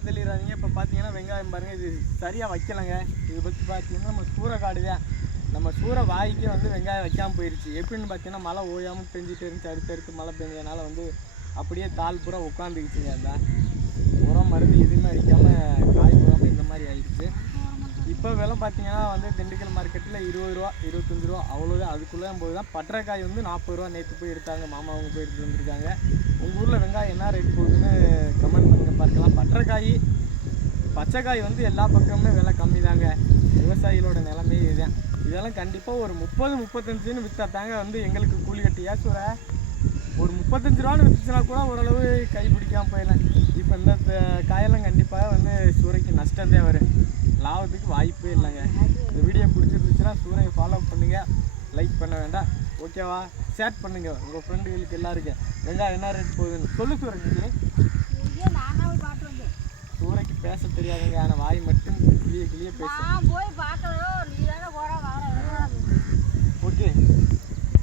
மண்ணை தெளிறாதீங்க. இப்போ பார்த்தீங்கன்னா வெங்காயம் பாருங்கள், இது சரியாக வைக்கலைங்க. இது பற்றி பார்த்தீங்கன்னா நம்ம சூறைக்காடு தான். நம்ம சூறை வாய்க்கே வந்து வெங்காயம் வைக்காமல் போயிடுச்சு. எப்படின்னு பார்த்தீங்கன்னா மழை ஓயாமல் பெஞ்சிட்டு இருந்துச்சு. அடுத்தடுத்து மழை பெஞ்சதுனால வந்து அப்படியே தாள் பூரா உட்காந்துக்கிச்சுங்க. அதான் உரம் மருந்து எதுவுமே அடிக்காமல் காய் போகாமல் இந்த மாதிரி ஆயிடுச்சு. இப்போ விலை பார்த்தீங்கன்னா வந்து திண்டுக்கல் மார்க்கெட்டில் 20 ரூபா 25 ரூபா அவ்வளோதான். அதுக்குள்ளே போது தான். பட்டரைக்காய் வந்து 40 ரூபா நேற்று போய் எடுத்தாங்க. மாமா அவங்க போய் எடுத்துகிட்டு வந்திருக்காங்க. உங்கள் ஊரில் வெங்காயம் என்ன ரேட் போகுதுன்னு கமெண்ட் பண்ணுங்க பார்க்கலாம். பட்டரைக்காய் பச்சைக்காய் வந்து எல்லா பக்கமுமே விலை கம்மி தாங்க. விவசாயிகளோட நிலைமையே இதுதான். இதெல்லாம் கண்டிப்பாக ஒரு 30-35ன்னு விற்றா தாங்க வந்து எங்களுக்கு கூலி கட்டி ஏசுற ஒரு 35 ரூபான்னு விற்றுச்சுன்னா கூட ஓரளவு கை பிடிக்காமல் போயிடலாம். இப்போ இந்த காயெல்லாம் கண்டிப்பாக வந்து சூறைக்கு நஷ்டந்தே வரும். லாபத்துக்கு வாய்ப்பே இல்லைங்க. இந்த வீடியோ பிடிச்சிருந்துச்சுன்னா சூறையை ஃபாலோ பண்ணுங்கள். லைக் பண்ண வேண்டாம், ஓகேவா? ஷேர் பண்ணுங்கள் உங்கள் ஃப்ரெண்டுகளுக்கு எல்லாருக்கும். வெங்காயம் என்ன ரேட் போகுதுன்னு சொல்லு சூறைக்கு. சூறைக்கு பேச தெரியாதுங்க, ஆனால் வாய் மட்டும் கிளிய பேச.